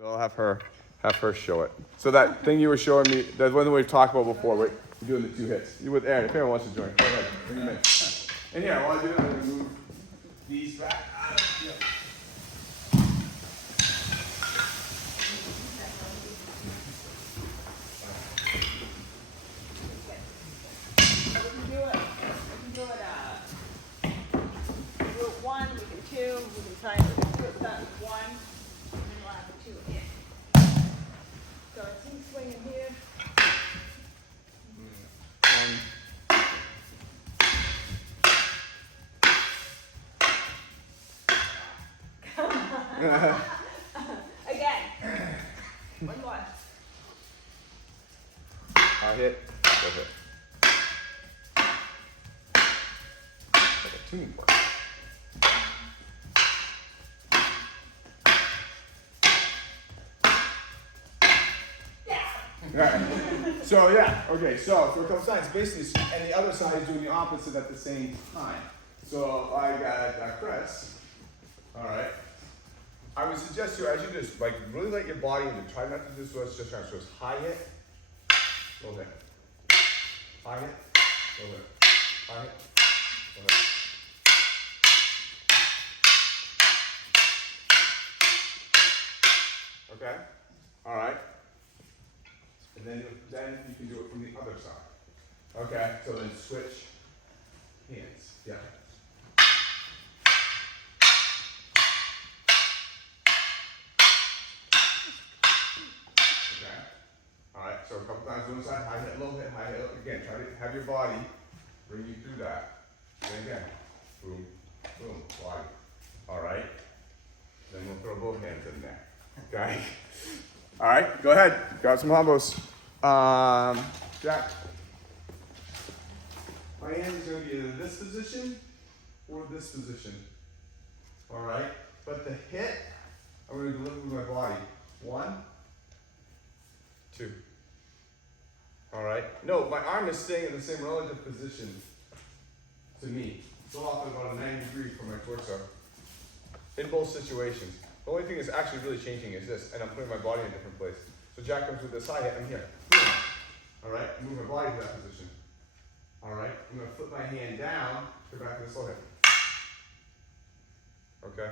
So I'll have her show it. So that thing you were showing me, that one that we've talked about before, right? You're doing the 2 hits. You with Aaron, if anyone wants to join, go ahead, bring him in. And here, while I do that, I'm gonna move these back. Yeah. Again. One more. High hit, low hit. Like a tuning fork. Alright. So yeah, okay, so for a couple sides, basically, and the other side is doing the opposite at the same time. So I got Chris. Alright. I would suggest you, as you just like really let your body into, try not to do so, just try, so it's high hit, low hit. High hit, low hit. High hit, low hit. Okay? Alright. And then you can do it from the other side. Okay, so then switch hands. Yeah. Okay. Alright, so a couple times on the side, high hit, low hit, high hit. Again, try to have your body bring you through that. Then again, boom, boom, body. Alright. Then we'll throw both hands in there. Okay? Alright, go ahead. Grab some Hanbos. Jack. My hand is going to be either this position or this position. Alright? But the hit, I'm going to deliver with my body. 1, 2. Alright? No, my arm is staying in the same relative position to me. So off at about a 90 degrees from my torso. In both situations. The only thing that's actually really changing is this, and I'm putting my body in a different place. So Jack comes with this high hit, I'm here. Alright, move my body to that position. Alright, I'm going to flip my hand down, go back to this low hit. Okay?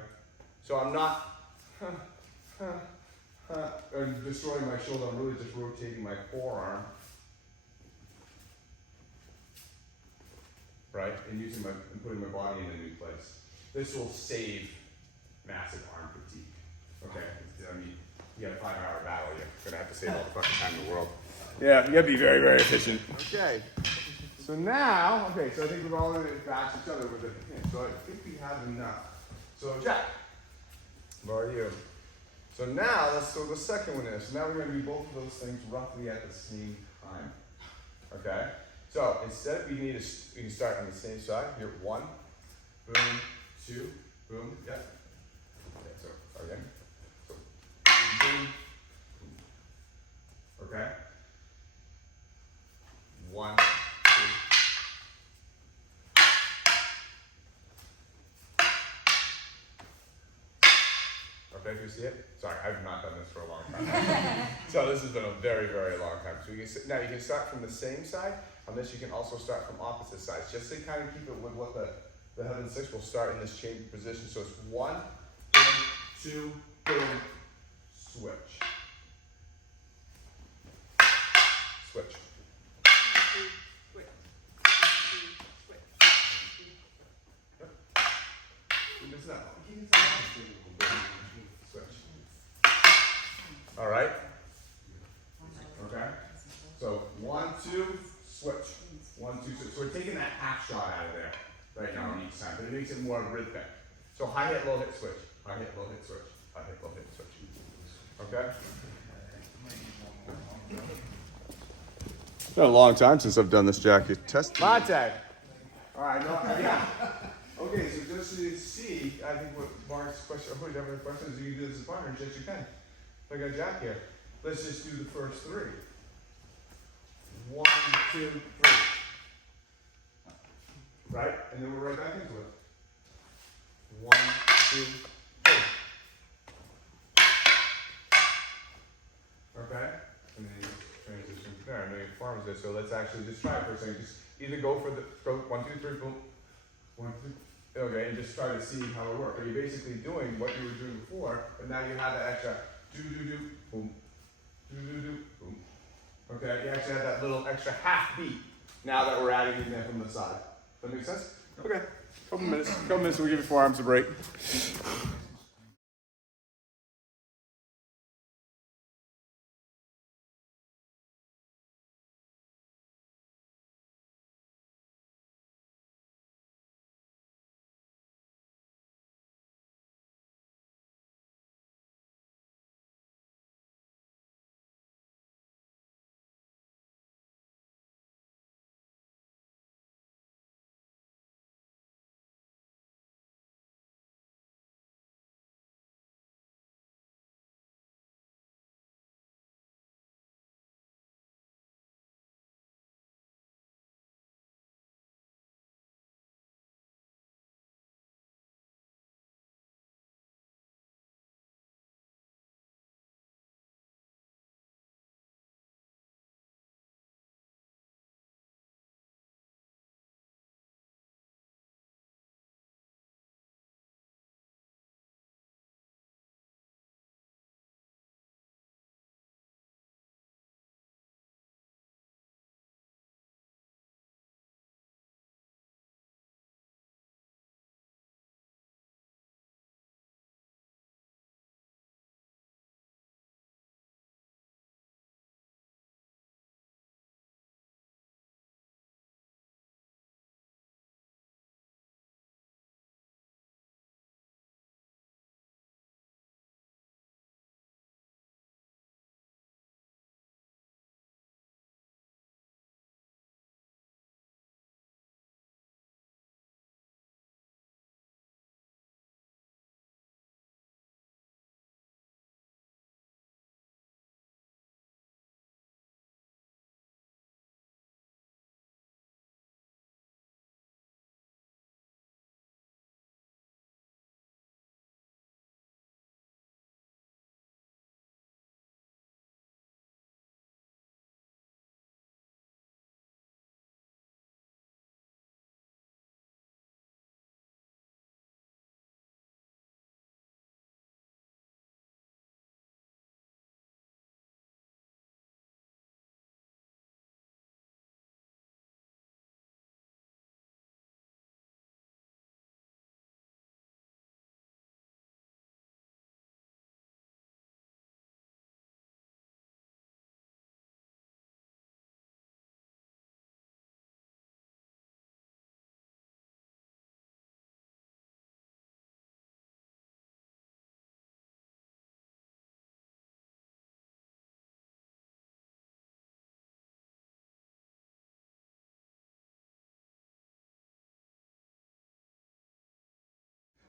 So I'm not destroying my shoulder, I'm really just rotating my forearm. Right? And putting my body in a new place. This will save massive arm fatigue. Okay? I mean, you got a 5-hour battle, you're gonna have to save all the fucking time in the world. Yeah, you gotta be very, very efficient. Okay. So now, so I think we've all gonna bash each other with it. So I think we have enough. So Jack, where are you? So now, so the second one is, so now we're gonna do both of those things roughly at the same time. Okay? So instead, we can start on the same side. Here, 1, boom, 2, boom, yeah. Okay, so again. So, boom, boom. Okay? 1, 2. Okay, do you see it? Sorry, I've not done this for a long time. So this has been a very, very long time. So now you can start from the same side. On this, you can also start from opposite sides. Just to kind of keep it with what the 106 will start in this change position. So it's 1, boom, 2, boom, switch. Switch. Switch. All right. Okay. So 1, 2, switch. 1, 2, switch. So we're taking that half shot out of there right now on each side, but it makes it more rhythmic. So high hit, low hit, switch. High hit, low hit, switch. High hit, low hit, switch. Okay. It's been a long time since I've done this, Jack. You test Monte. All right. No, yeah. Okay, so just so you see, I think what Mark's question, or whoever the question is, you can do this as a partner, yes you can. I got Jack here. Let's just do the first 3. 1, 2, 3. Right? And then we're right back into it. 1, 2, 3. this. So let's actually just try it for a second. Just either go 1, 2, 3, boom, 1, 2. Okay, and just try to see how it works. Are you basically doing what you were doing before, but now you have that extra do do do boom, do do do boom. Okay, you actually have that little extra half beat now that we're adding in there from the side. That make sense? Okay, couple minutes, we'll give your forearms a break.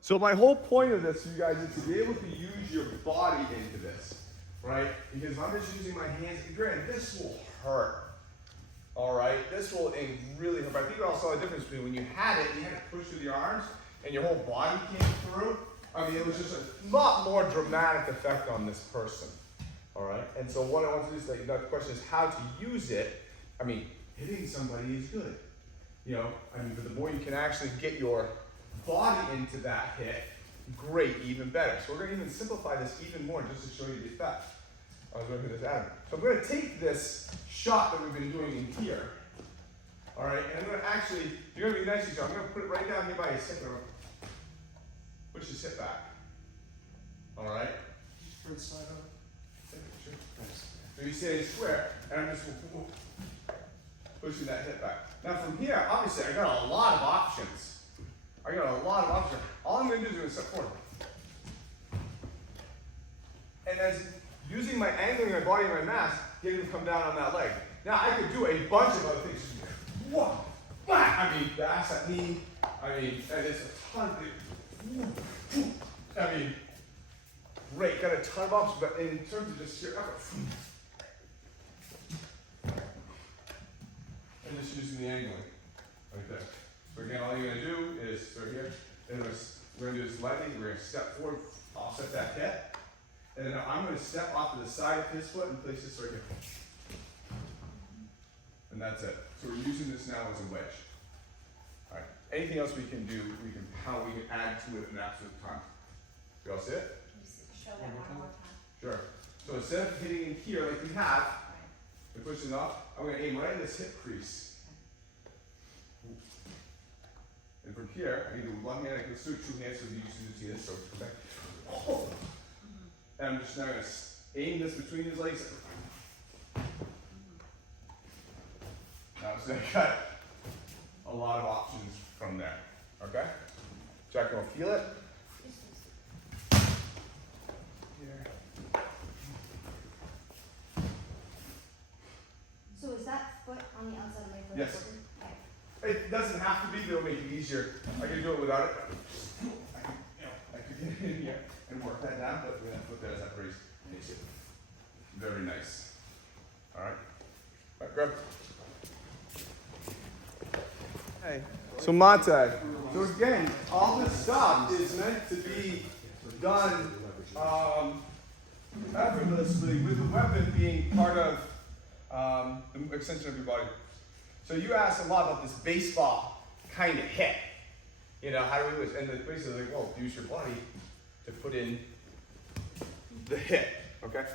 So my whole point of this, you guys, is to be able to use your body into this, right? Because if I'm just using my hands, granted, this will hurt. All right, this will really hurt. But I think we all saw the difference between when you had to push through the arms, and your whole body came through. I mean, it was just a lot more dramatic effect on this person. All right, and so what I want to do is, the question is how to use it. I mean, hitting somebody is good. You know, I mean, but the more you can actually get your body into that hit, great, even better. So we're going to even simplify this even more just to show you the effect. I was going to do this Adam. So I'm going to take this shot that we've been doing in here, all right, and I'm going to actually, you're going to be nice to each other. I'm going to put it right down here by his hip. Push his hip back. All right. For the side up. Sure. So you stay square, and I'm just pushing that hip back. Now from here, obviously, I got a lot of options. All I'm going to do is I'm going to step forward. And as using my angling my body and my mass, getting him to come down on that leg. Now I could do a bunch of other things. Whoa, I mean, that's that knee. I mean, that is a ton. I mean, great, got a ton of options, but in terms of just sheer effort, and just using the angling, like that. So again, all you're gonna do is right here, and we're gonna do this lightly. We're gonna step forward, offset that hip, and then I'm gonna step off to the side of his foot and place this right here. And and that's it. So we're using this now as a wedge. All right. Anything else we can do? How we can add to it in absolute time. You all see it? Show that one more time. Sure. So instead of hitting in here like we have, and pushing up, I'm going to aim right in this hip crease. And from here, I can do one hand, I can switch two hands so you used to see this, so come back. Oh. And I'm just now going to aim this between his legs. Now it's going to cut a lot of options from there. Okay? Jack, going to feel it? Here. So is that foot on the outside of my foot? Yes. Okay. It doesn't have to be, but it'll make it easier. I can do it without it. I could get in here and work that down, but with that foot there, that brace makes it very nice. All right. All right, grab. Hey. So Mate, so again, all this stuff is meant to be done effortlessly with the weapon being part of the extension of your body. So you asked a lot about this baseball kind of hit. You know, how do we do this? And basically like, well, use your body to put in the hit, okay?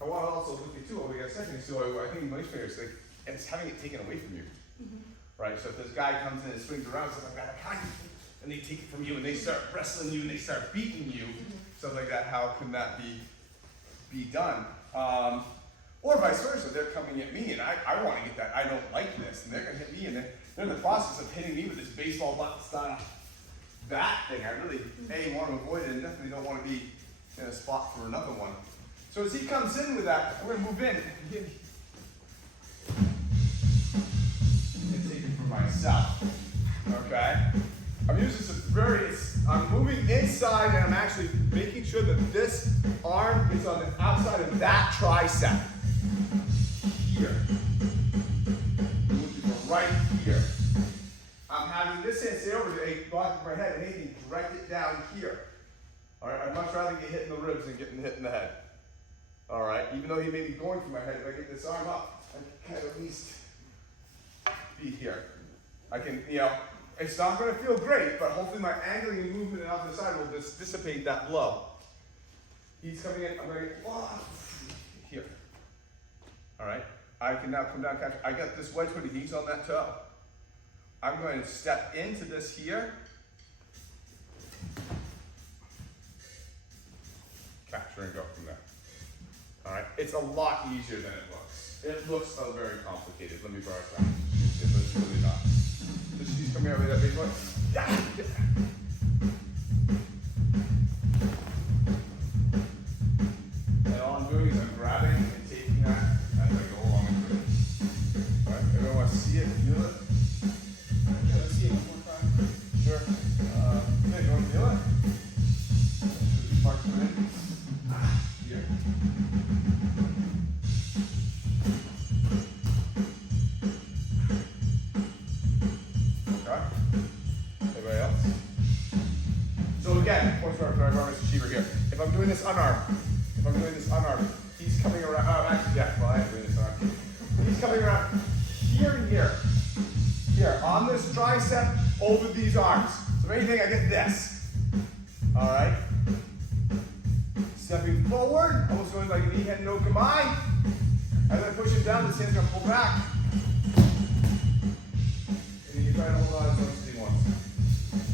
I want to also look at too, we got a second, so I think most players, like, and it's having it taken away from you. Right, so if this guy comes in and swings around, stuff like that, and they take it from you and they start wrestling you and they start beating you, stuff like that, how can that be done? Or vice versa, they're coming at me and I want to get that, I don't like this, and they're going to hit me and they're in the process of hitting me with this baseball bat style bat thing. I really, want to avoid it and definitely don't want to be in a spot for another one. So as he comes in with that, I'm going to move in and take it for myself, okay? I'm using some I'm moving inside and I'm actually making sure that this arm is on the outside of that tricep. Here. Moving right here. I'm having this hand stay over to block my head and maybe direct it down here. Alright, I'd much rather get hit in the ribs than getting hit in the head. Alright, even though he may be going for my head, if I get this arm up, I can at least be here. I can, it's not going to feel great, but hopefully my angling and movement and off the side will just dissipate that blow. He's coming in, I'm going to get here. Alright, I can now come down, catch. I got this wedge hoodie, he's on that toe. I'm going to step into this here. Capture and go from there. Alright, it's a lot easier than it looks. It looks very complicated. Let me borrow that. It's really not. She's coming out with that big one. Yeah. And all I'm doing is I'm grabbing and taking that as I go along with it. Alright, everyone want to see it, feel it? Yeah, let's see it one more time. Sure. Okay, you want to feel it? These parts come in. Here. Everybody else? So again, points for our Mr. Achiever here. If I'm doing this unarmed, he's coming around. Oh, actually, yeah, well, I am doing this unarmed. He's coming around here and here. Here, on this tricep, over these arms. So if anything, I get this. Alright? Stepping forward, almost going like a knee head no kamai. As I push him down, this hand's gonna pull back. And you try to hold on as much as he wants.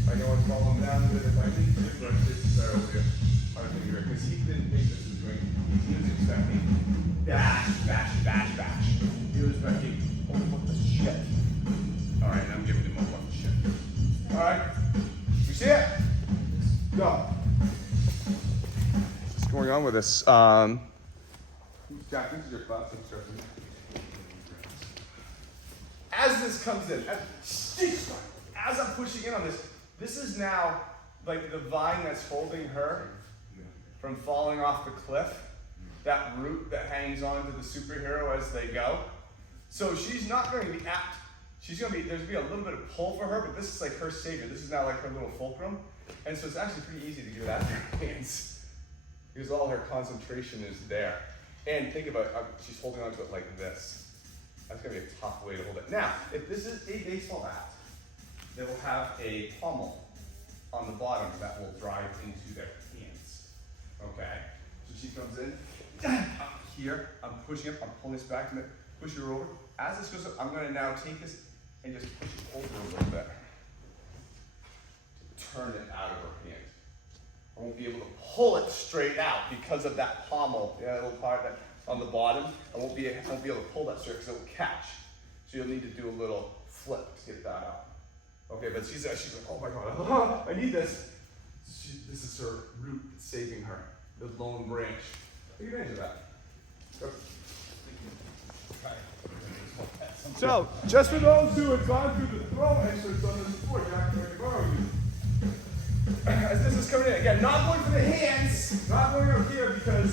I can always follow him down with it if I need to, but this is over here. Because he didn't think this was going. He was expecting bash, bash, bash, bash. He was expecting, oh, what the shit. Alright, I'm giving him a what the shit. Alright. You see it? Go. What's going on with this? Jack, this is your class instruction. As this comes in, as I'm pushing in on this, this is now like the vine that's holding her from falling off the cliff. That root that hangs on to the superhero as they go. So she's not going to be apt. There's going to be a little bit of pull for her, but this is like her savior. This is now like her little fulcrum. And so it's actually pretty easy to get it out of her hands because all her concentration is there. And think about it, she's holding on to it like this. That's gonna be a tough way to hold it. Now, if this is a baseball bat, they will have a pommel on the bottom that will drive into their hands. Okay? So she comes in, up here, I'm pushing up, I'm pulling this back, and push her over. As this goes up, I'm gonna now take this and just push it over a little bit. To turn it out of her hand. I won't be able to pull it straight out because of that pommel, that little part that on the bottom. I won't be able to pull that straight because it will catch. So you'll need to do a little flip to get that out. Okay, but she's like, oh my God, I need this. This is her root saving her, the lone branch. Take advantage of that. Go. So, just for those who have gone through the throw exercise on this before, Jack, I'm going to borrow you. As this is coming in, again, not going for the hands, not going up here because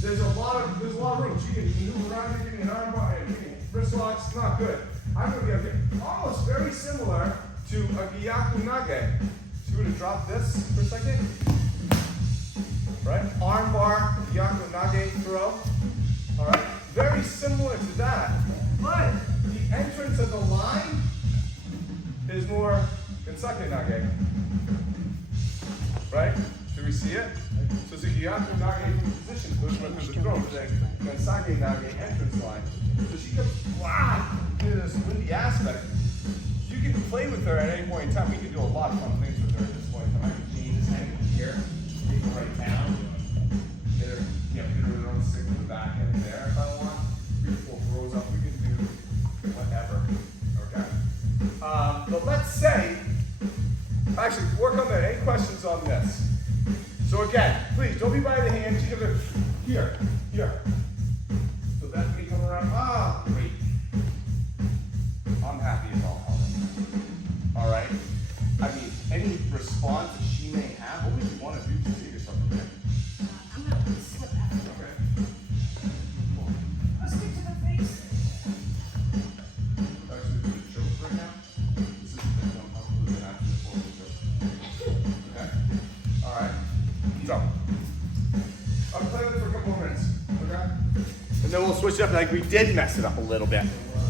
there's a lot of room. You can move around, you can arm bar, you can wrist locks, not good. I'm going to be up here. Almost very similar to a Gyaku Nage. So we're going to drop this for a second. Right? Arm bar, Gyaku Nage throw. Alright? Very similar to that. But the entrance of the line is more Gansake Nage. Right? Do we see it? So it's a Gyaku Nage position, goes through the throat, the Gansake Nage entrance line. So she comes, wow, into this windy aspect. You can play with her at any point in time. We can do a lot of fun things with her at this point in time. I can change this angle here, take her right down, get her, get her on stick to the back end there if I want. Beautiful throws up, we can do whatever, okay? But let's say, actually, work on that. Any questions on this? So again, please, don't be by the hands. You give it here, here. So that's me coming around. Ah, great. I'm happy as all right? I mean, any response that she may have, what would you want to do to save yourself from there? I'm gonna slip that. Okay. Cool. Let's stick to the face. Actually, do the choke right now. This is the thing I'm probably going to have to pull the choke. Okay? Alright. So, I'll play with it for a couple more minutes. Okay? And then we'll switch it up like we did mess it up a little bit.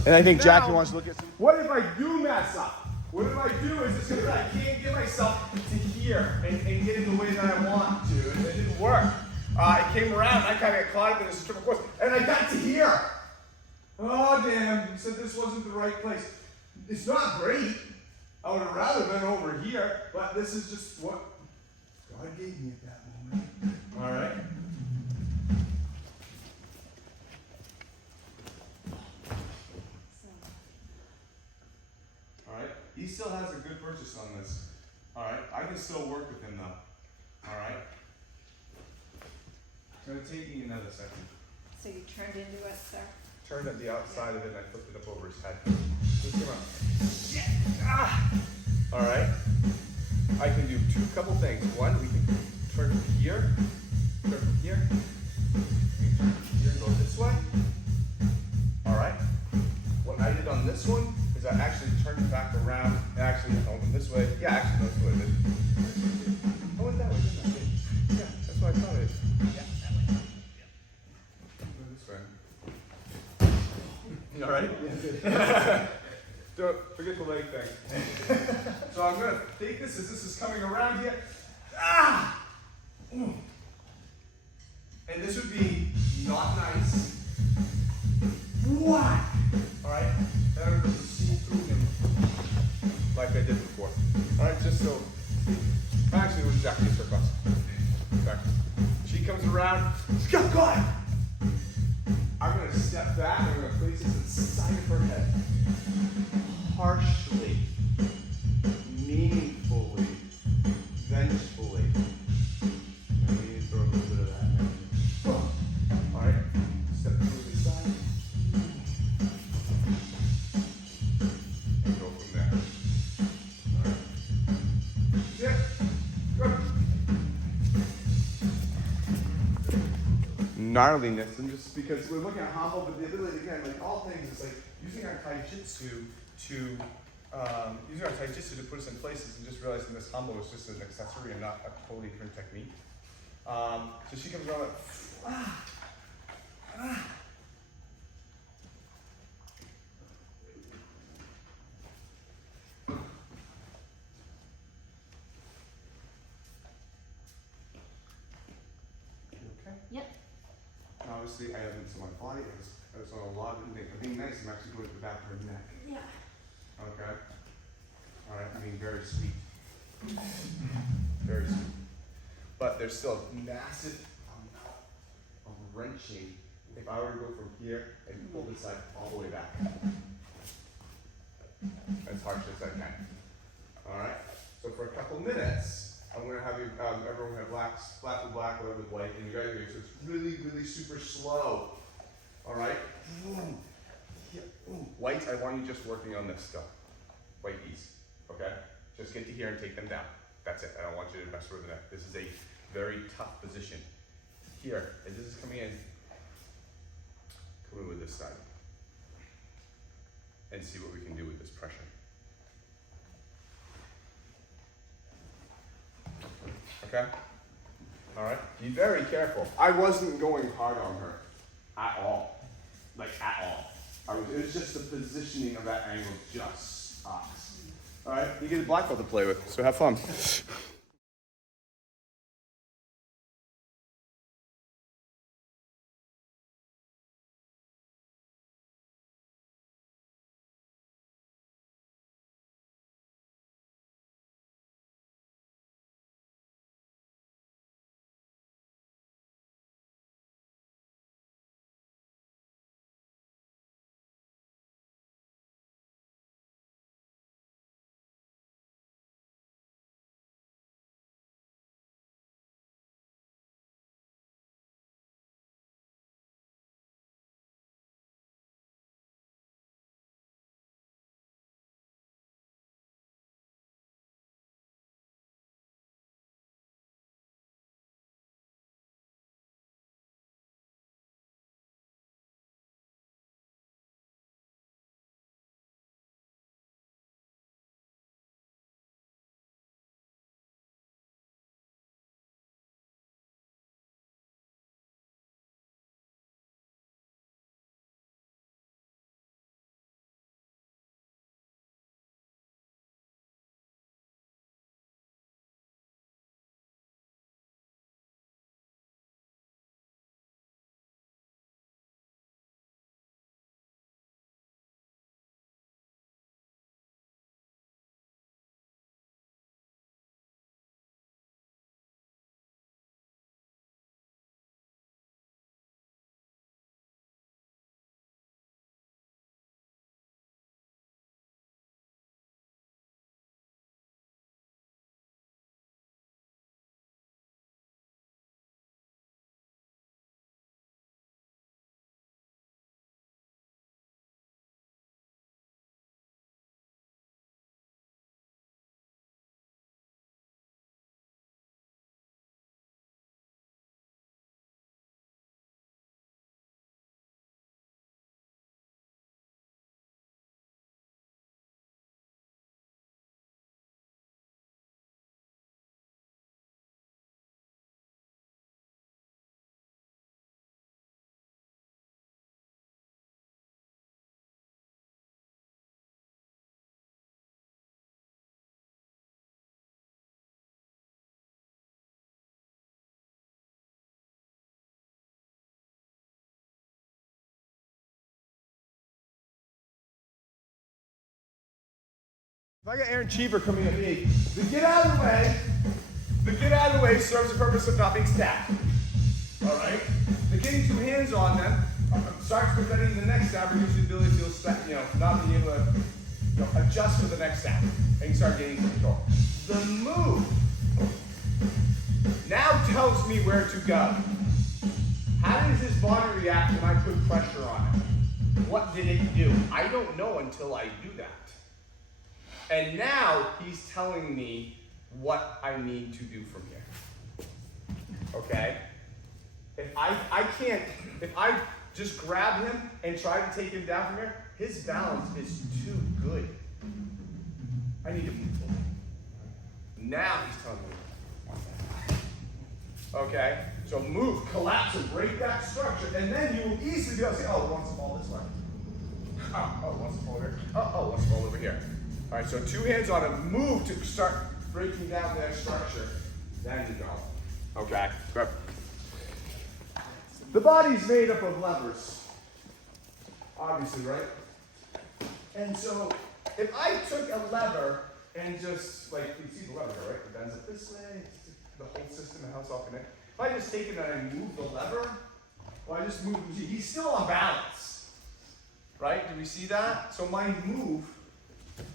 And I think Jackie wants to look at some. What if I do mess up? What if I do is it's gonna be I can't get myself to here and get in the way that I want to. And it didn't work. It came around and I kind of got caught up in this triple course. And I got to here. Oh damn, you said this wasn't the right place. It's not great. I would have rather been over here, but this is just what God gave me at that moment. Alright? Alright? He still has a good purchase on this. Alright? I can still work with him though. Alright? It's gonna take me another second. So you turned into it, sir? Turned at the outside of it and I flipped it up over his head. Just come on. Shit! Ah! Alright? I can do couple things. One, we can turn from here, turn from here, we can turn from here and go this way. Alright? What I did on this one is I actually turned it back around and actually went this way. Yeah, actually that's what I did. I went that way, didn't I? Yeah, that's what I thought I did. Yeah, that way. Yeah. Go this way. You alright? Don't forget the leg thing. So I'm gonna take this as this is coming around here. Ah! And this would be not nice. What? Alright? And I'm gonna proceed through him like I did before. Alright, just so. Actually, it was exactly a circle. Okay. She comes around. Oh, God! I'm gonna step back and I'm gonna place this inside of her head. Harshly, meaningfully, vengefully. And we need to throw a little bit of that in. Alright, step to the side. And go from there. Alright. Yeah, good. Gnarliness, and just because we're looking at Hanbo, but the ability, again, like all things, it's like using our taijutsu to put us in places and just realizing this Hanbo is just an accessory and not a totally different technique. So she comes around like, obviously, I haven't seen my body. I was on a lot of things. I'm being nice. I'm actually going to the back of her neck. Yeah. Okay. All right. I'm being very sweet. Very sweet. But there's still a massive amount of wrenching if I were to go from here and pull this side all the way back. As harsh as I can. All right. So for a couple minutes, I'm gonna have you, everyone have black with black, white with white, and you guys are so it's really, really super slow. All right. Yeah. White, I want you just working on this stuff. White ease. Okay. Just get to here and take them down. That's it. I don't want you to mess with the neck. This is a very tough position. Here, as this is coming in, come in with this side. And see what we can do with this pressure. Okay? Alright? Be very careful. I wasn't going hard on her. At all. Like, at all. It was just the positioning of that angle just sucks. Alright? You get a black belt to play with, so have fun. If I got Aaron Cheever coming at me, the get out of the way serves the purpose of not being stabbed. Alright? The getting two hands on them starts preventing the next stab, reduces the ability to feel, not being able to, adjust for the next stab. And you start getting control. The move now tells me where to go. How does his body react when I put pressure on it? What did it do? I don't know until I do that. And now he's telling me what I need to do from here. Okay? If I just grab him and try to take him down from here, his balance is too good. I need to move forward. Now he's telling me. Okay? So move, collapse, and break that structure, and then you will easily be able to say, oh, it wants to fall this way. Oh, it wants to fall over here. Oh, it wants to fall over here. All right, so two hands on him, move to start breaking down that structure. Then you go. Okay, grab. The body's made up of levers, obviously, right? And so if I took a lever and just, like, you see the lever here, right? It bends up this way, the whole system, and how it's all connected. If I just take it and I move the lever, well, I just move, he's still on balance, right? Do we see that? So my move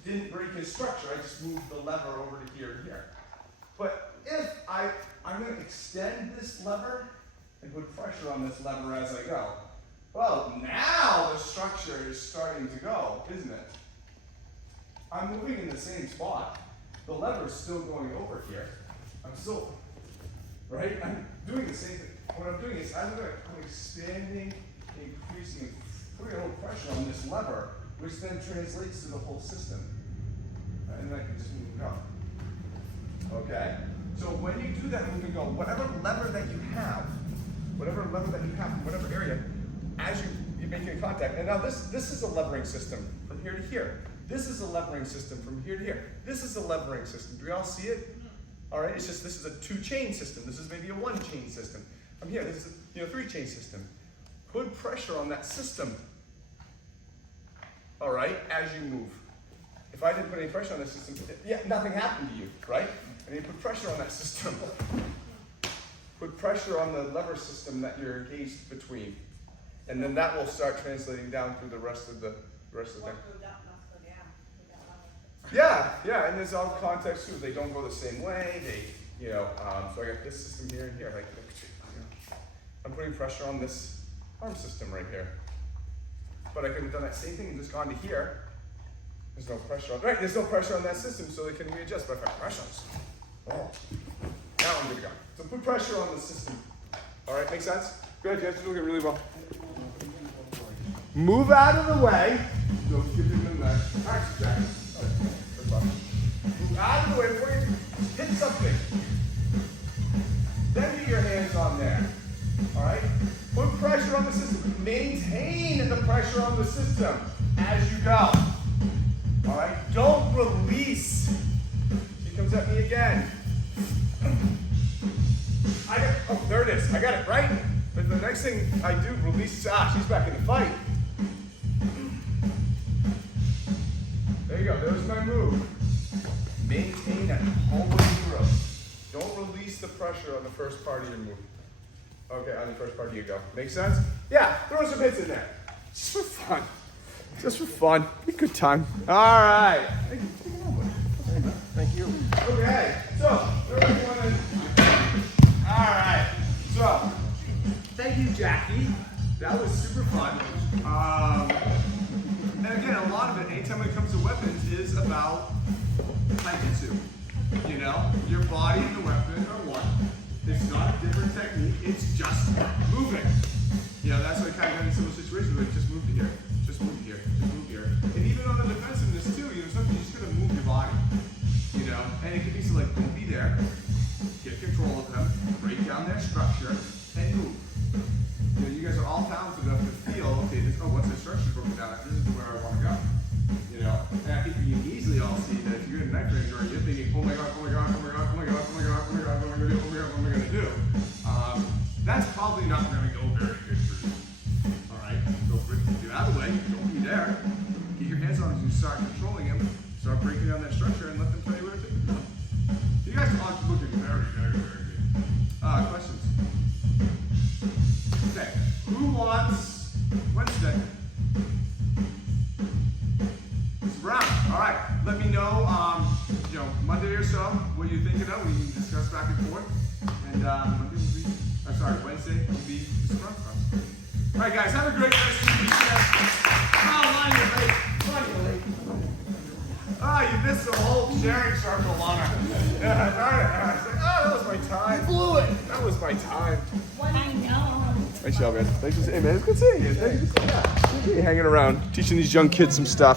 didn't break his structure. I just moved the lever over to here and here. But if I'm going to extend this lever and put pressure on this lever as I go, well, now the structure is starting to go, isn't it? I'm moving in the same spot. The lever is still going over here. I'm still, right? I'm doing the same thing. What I'm doing is I'm expanding, increasing, putting a little pressure on this lever, which then translates to the whole system. And then I can just move it up. Okay? So when you do that, move and go, whatever lever that you have, in whatever area, as you're making contact, and now this is a levering system from here to here. This is a levering system from here to here. This is a levering system. Do we all see it? All right, it's just this is a 2-chain system. This is maybe a 1-chain system. I'm here, this is a 3-chain system. Put pressure on that system. All right, as you move. If I didn't put any pressure on the system, nothing happened to you, right? I need to put pressure on that system. Put pressure on the lever system that you're engaged between. And then that will start translating down through the rest of the thing. Yeah, and there's all context too. They don't go the same way. So I got this system here and here. Like, I'm putting pressure on this arm system right here. But I could have done that same thing and just gone to here. There's no pressure on, right? There's no pressure on that system, so they can readjust. But if I have pressure on now I'm good to go. So put pressure on the system. All right, make sense? Good, you guys are doing it really well. Move out of the way. Don't skip into the neck. Actually, Jack. Move out of the way before you hit something. Then get your hands on there. All right? Put pressure on the system. Maintain the pressure on the system as you go. All right? Don't release. She comes at me again. There it is. I got it, right? But the next thing I do, release. She's back in the fight. There you go. There's my move. Maintain that all the way through. Don't release the pressure on the first part of your move. Okay, on the first part of your go. Make sense? Yeah, throw some hits in there. Just for fun. Just for fun. Be a good time. All right. Thank you. Okay, so everyone. All right. So, thank you, Jackie. That was super fun. And again, a lot of it, anytime it comes to weapons, is about taijutsu. You know, your body and the weapon are one. It's not a different technique. It's just moving. You know, that's what I kind of got in some situations where just move to here, just move here, just move here. And even on the defensiveness too, you know, sometimes you just gotta move your body. You know, and it can be so like, don't be there, get control of them, break down their structure, and move. You know, you guys are all talented enough to feel, okay, once the structure broken down, this is where I want to go. You know, and I think you can easily all see that if you're in a knife range or you're thinking, oh my god, oh my god, oh my god, oh my god, oh my god, oh my god, what am I gonna do? Oh my god, what am I gonna do? That's probably not gonna go very good for you. All right, so get out of the way, don't be there. Get your hands on as you start controlling him, start breaking down that structure, and let them tell you where to take it from. You guys are all looking very, very, very good. Questions? Okay, who wants Wednesday? Mr. Brown, all right. Let me know, Monday or so, what you're thinking of. We can discuss back and forth. And Wednesday will be Mr. Brown's class. All right, guys, have a great rest of the weekend. You missed the whole sharing circle on her. I was like, that was my time. You blew it. That was my time. I know. Thanks, y'all, man. Thanks for, hey, man, it's good seeing you. Thank you. Yeah, hanging around, teaching these young kids some stuff.